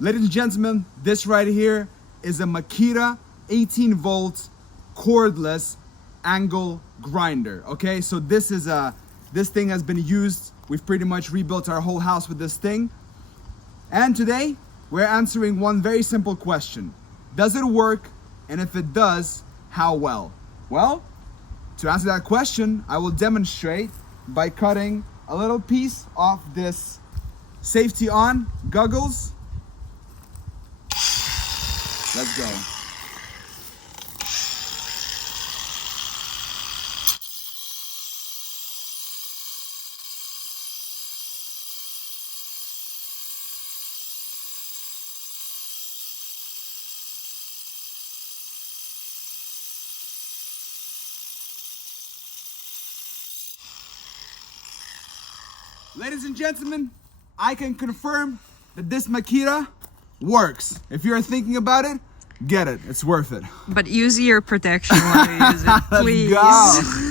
Ladies and gentlemen, this right here is a Makita 18 volt cordless angle grinder. Okay, so this thing has been used. We've pretty much rebuilt our whole house with this thing. And today we're answering one very simple question. Does it work? And if it does, how well? Well, to answer that question, I will demonstrate by cutting a little piece off this safety on goggles. Let's go. Ladies and gentlemen, I can confirm that this Makita works. If you're thinking about it, get it. It's worth it. But use ear protection while you use it, please. Let's go.